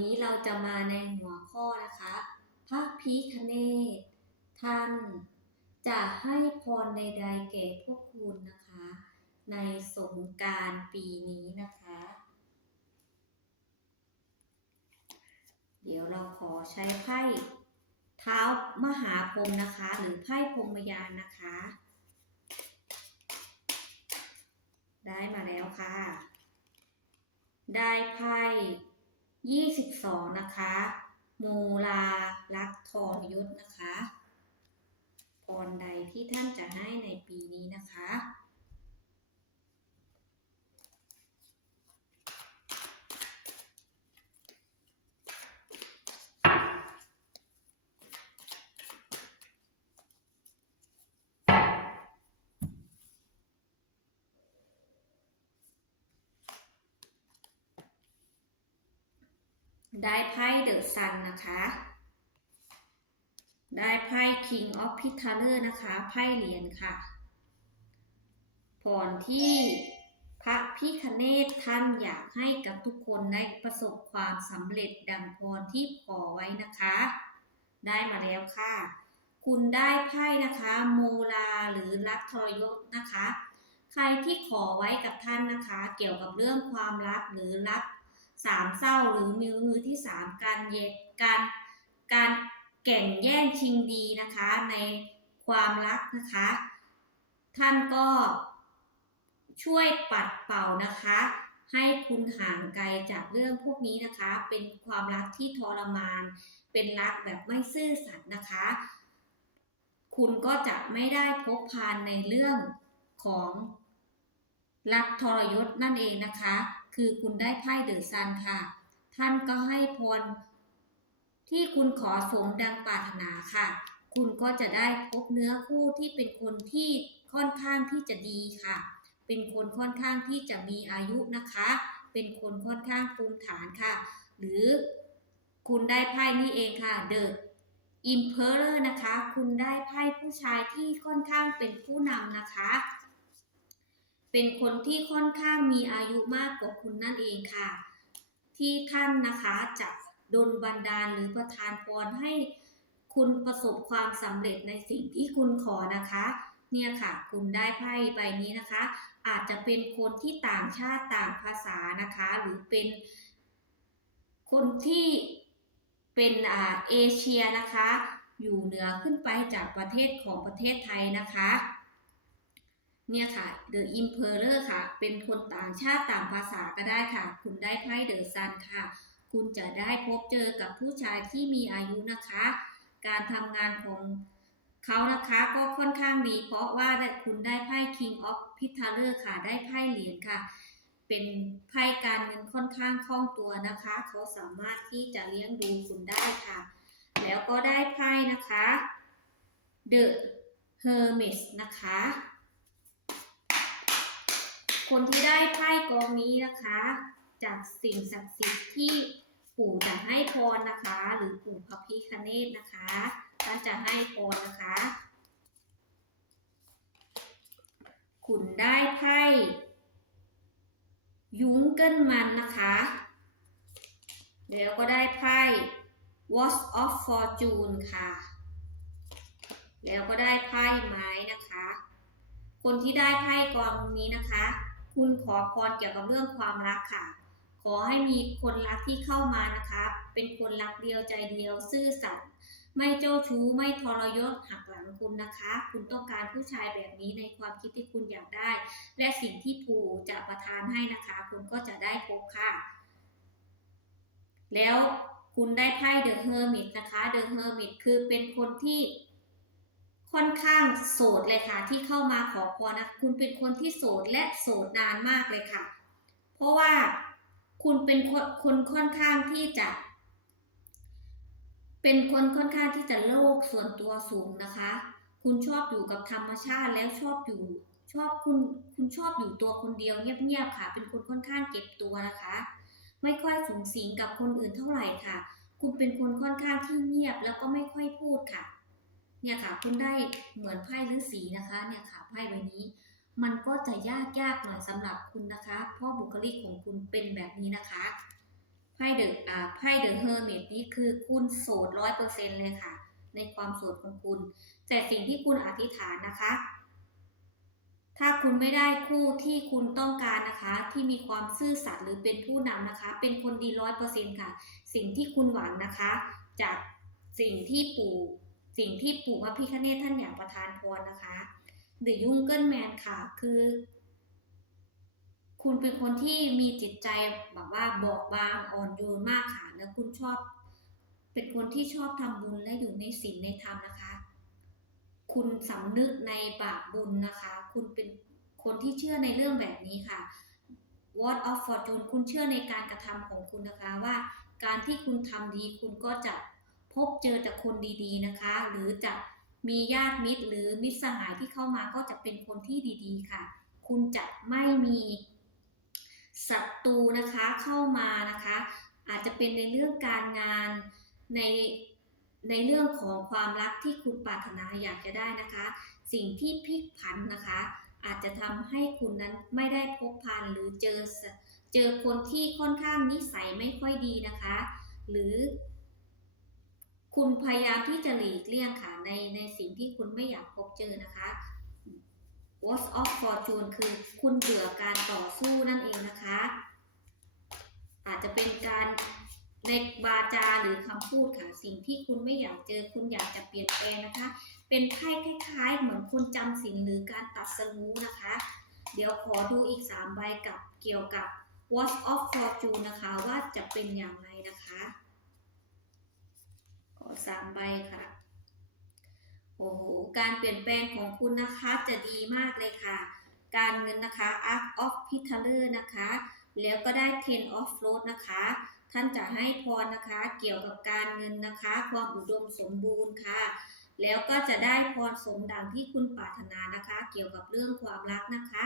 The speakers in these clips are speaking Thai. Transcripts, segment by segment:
นี้เราจะมาในหัวข้อนะคะ พระพิคเนศท่านจะให้พรใดๆแก่พวกคุณนะคะ ในสงการปีนี้นะคะ เดี๋ยวเราขอใช้ไพ่เท้ามหาพรมนะคะ หรือไพ่พรมยานนะคะ ได้มาแล้วค่ะ ได้ไพ่ ยี่สิบสองนะคะมูลาลักทองยศนะคะพรใดที่ท่านจะให้ในปีนี้นะคะ ได้ไพ่เดอะซันนะคะ ได้ไพ่ King of p i t a l e r นะคะ ไพ่เหรียญค่ะพรที่พระพิคเนศท่านอยากให้กับทุกคนได้ประสบความสำเร็จดังพรที่ขอไว้นะคะ ได้มาแล้วค่ะ คุณได้ไพ่นะคะ โมลาหรือรักทรยศนะคะ ใครที่ขอไว้กับท่านนะคะ เกี่ยวกับเรื่องความรักหรือรัก สามเศร้าหรือมือมือที่สามการเย็ดการการแก่งแย่งชิงดีนะคะในความรักนะคะ ท่านก็ช่วยปัดเป่านะคะ ให้คุณห่างไกลจากเรื่องพวกนี้นะคะ เป็นความรักที่ทรมาน เป็นรักแบบไม่ซื่อสัตย์นะคะ คุณก็จะไม่ได้พบพานในเรื่องของรักทรยศนั่นเองนะคะ คือคุณได้ไพ่เดอะซันค่ะ ท่านก็ให้พรที่คุณขอสมดังปรารถนาค่ะ คุณก็จะได้พบเนื้อคู่ที่เป็นคนที่ค่อนข้างที่จะดีค่ะ เป็นคนค่อนข้างที่จะมีอายุนะคะ เป็นคนค่อนข้างภูมิฐานค่ะ หรือคุณได้ไพ่นี้เองค่ะ The Emperor นะคะ คุณได้ไพ่ผู้ชายที่ค่อนข้างเป็นผู้นำนะคะ เป็นคนที่ค่อนข้างมีอายุมากกว่าคุณนั่นเองค่ะ ที่ท่านนะคะจะดลบันดาลหรือประทานพรให้คุณประสบความสำเร็จในสิ่งที่คุณขอนะคะ เนี่ยค่ะ คุณได้ไพ่ใบนี้นะคะ อาจจะเป็นคนที่ต่างชาติต่างภาษานะคะ หรือเป็นคนที่เป็นอ่าเอเชียนะคะ อยู่เหนือขึ้นไปจากประเทศของประเทศไทยนะคะ เนี่ยค่ะ The Emperor ค่ะ เป็นคนต่างชาติต่างภาษาก็ได้ค่ะ คุณได้ไพ่ The Sun ค่ะ คุณจะได้พบเจอกับผู้ชายที่มีอายุนะคะ การทำงานของเขานะคะก็ค่อนข้างดี เพราะว่าคุณได้ไพ่ King of p i t a l e r ค่ะ ได้ไพ่เหรียญค่ะ เป็นไพ่การเงินค่อนข้างคล่องตัวนะคะ เขาสามารถที่จะเลี้ยงดูคุณได้ค่ะ แล้วก็ได้ไพ่นะคะ The Hermit นะคะ คนที่ได้ไพ่กองนี้นะคะ จากสิ่งศักดิ์สิทธิ์ที่ปู่จะให้พรนะคะ หรือปู่พระพิคเนตนะคะท่านจะให้พรนะคะ คุณได้ไพ่ยุ้งเกิลมันนะคะ แล้วก็ได้ไพ่ Watch of Fortune ค่ะ แล้วก็ได้ไพ่ไม้นะคะ คนที่ได้ไพ่กองนี้นะคะ คุณขอพรเกี่ยวกับเรื่องความรักค่ะ ขอให้มีคนรักที่เข้ามานะคะ เป็นคนรักเดียวใจเดียว ซื่อสัตย์ไม่เจ้าชู้ไม่ทรยศหักหลังคุณนะคะ คุณต้องการผู้ชายแบบนี้ในความคิดที่คุณอยากได้ และสิ่งที่ปู่จะประทานให้นะคะ คุณก็จะได้พบค่ะ แล้วคุณได้ไพ่เดอะเฮอร์มิตนะคะเดอะเฮอร์มิตคือเป็นคนที่ ค่อนข้างโสดเลยค่ะ ที่เข้ามาขอพรนะ คุณเป็นคนที่โสดและโสดนานมากเลยค่ะ เพราะว่าคุณเป็นคนคนค่อนข้างที่จะ เป็นคนค่อนข้างที่จะโลกส่วนตัวสูงนะคะ คุณชอบอยู่กับธรรมชาติแล้วชอบอยู่ ชอบคุณคุณชอบอยู่ตัวคนเดียวเงียบๆค่ะ เป็นคนค่อนข้างเก็บตัวนะคะ ไม่ค่อยสูงสิงกับคนอื่นเท่าไหร่ค่ะ คุณเป็นคนค่อนข้างที่เงียบแล้วก็ไม่ค่อยพูดค่ะ เนี่ยค่ะคุณได้เหมือนไพ่ฤาษีนะคะเนี่ยค่ะไพ่ใบนี้ มันก็จะยากยากหน่อยสำหรับคุณนะคะ เพราะบุคลิกของคุณเป็นแบบนี้นะคะไพ่เดอะอ่าไพ่เดอะเฮอร์เมตนี่คือคุณโสดร้อยเปอร์เซ็นเลยค่ะ ในความโสดของคุณ แต่สิ่งที่คุณอธิษฐานนะคะ ถ้าคุณไม่ได้คู่ที่คุณต้องการนะคะ ที่มีความซื่อสัตย์หรือเป็นผู้นำนะคะ เป็นคนดีร้อยเปอร์เซ็นค่ะ สิ่งที่คุณหวังนะคะ จากสิ่งที่ปู่ สิ่งที่ปู่พระพิฆเนศท่านอยากประทานพรนะคะหรือยุ่งเกิลแมนค่ะ คือ คุณเป็นคนที่มีจิตใจแบบว่าบอบบางอ่อนโยนมากค่ะ แล้วคุณชอบ เป็นคนที่ชอบทำบุญและอยู่ในศีลในธรรมนะคะ คุณสำนึกในบาปบุญนะคะ คุณเป็นคนที่เชื่อในเรื่องแบบนี้ค่ะ Word of Fortune คุณเชื่อในการกระทำของคุณนะคะว่า การที่คุณทำดีคุณก็จะ พบเจอแต่คนดีๆนะคะ หรือจะมีญาติมิตร หรือมิตรสหายที่เข้ามาก็จะเป็นคนที่ดีๆค่ะ คุณจะไม่มีศัตรูนะคะเข้ามานะคะ อาจจะเป็นในเรื่องการงานในในเรื่องของความรักที่คุณปรารถนาอยากจะได้นะคะ สิ่งที่พลิกผันนะคะ อาจจะทำให้คุณนั้นไม่ได้พบพานหรือเจอเจอคนที่ค่อนข้างนิสัยไม่ค่อยดีนะคะ หรือ คุณพยายามที่จะหลีกเลี่ยงค่ะในในสิ่งที่คุณไม่อยากพบเจอนะคะ Watch of Fortune คือคุณเบื่อการต่อสู้นั่นเองนะคะ อาจจะเป็นการในวาจาหรือคำพูดค่ะสิ่งที่คุณไม่อยากเจอ คุณอยากจะเปลี่ยนแปลงนะคะ เป็นไพ่คล้ายๆ เหมือนคุณจำศีลหรือการตัดสู้นะคะ เดี๋ยวขอดูอีก3ใบกับเกี่ยวกับ Watch of Fortune นะคะว่าจะเป็นอย่างไรนะคะ ขอ3ใบค่ะ โอ้โห การเปลี่ยนแปลงของคุณนะคะจะดีมากเลยค่ะ การเงินนะคะ Arc of p i t a l e r นะคะ แล้วก็ได้ Ten of f l o a t นะคะ ท่านจะให้พรนะคะ เกี่ยวกับการเงินนะคะ ความอุดมสมบูรณ์ค่ะ แล้วก็จะได้พรสมดังที่คุณปรารถนานะคะ เกี่ยวกับเรื่องความรักนะคะ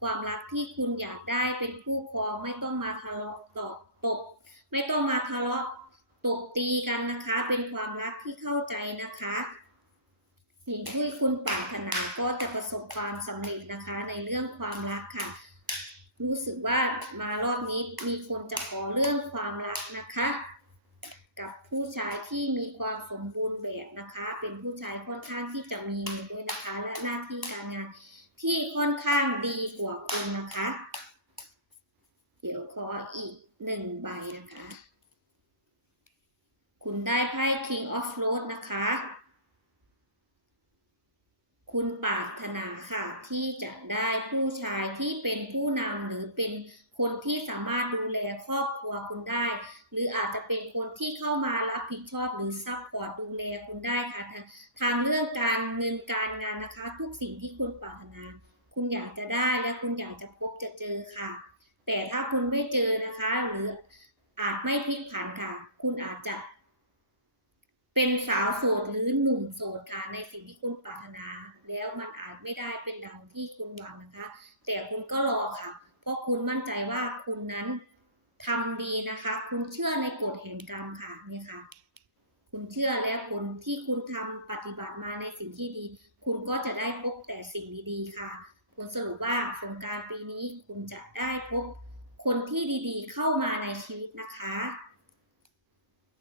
ความรักที่คุณอยากได้เป็นคู่ครองไม่ต้องมาทะเลาะตบตบไม่ต้องมาทะเลาะ ตบตีกันนะคะ เป็นความรักที่เข้าใจนะคะสิ่งที่คุณปรารถนาก็จะประสบความสำเร็จนะคะ ในเรื่องความรักค่ะ รู้สึกว่ามารอบนี้มีคนจะขอเรื่องความรักนะคะ กับผู้ชายที่มีความสมบูรณ์แบบนะคะ เป็นผู้ชายค่อนข้างที่จะมีเงินด้วยนะคะ และหน้าที่การงานที่ค่อนข้างดีกว่าคุณนะคะ เดี๋ยวขออีกหนึ่งใบนะคะ คุณได้ไพ่ King of f l o a t นะคะ คุณปรารถนาค่ะ ที่จะได้ผู้ชายที่เป็นผู้นำหรือเป็นคนที่สามารถดูแลครอบครัวคุณได้ หรืออาจจะเป็นคนที่เข้ามารับผิดชอบหรือซัพพอร์ตดูแลคุณได้ค่ะทางทางเรื่องการเงินการงานนะคะ ทุกสิ่งที่คุณปรารถนา คุณอยากจะได้และคุณอยากจะพบจะเจอค่ะ แต่ถ้าคุณไม่เจอนะคะ หรืออาจไม่พลิกผันค่ะ คุณอาจจะ เป็นสาวโสดหรือหนุ่มโสดค่ะในสิ่งที่คุณปรารถนา แล้วมันอาจไม่ได้เป็นดังที่คุณหวังนะคะ แต่คุณก็รอค่ะ เพราะคุณมั่นใจว่าคุณนั้นทำดีนะคะ คุณเชื่อในกฎแห่งกรรมค่ะเนี่ยค่ะ คุณเชื่อและผลที่คุณทำปฏิบัติมาในสิ่งที่ดี คุณก็จะได้พบแต่สิ่งดีๆค่ะผลสรุปว่าสงการปีนี้คุณจะได้พบคนที่ดีๆ เข้ามาในชีวิตนะคะ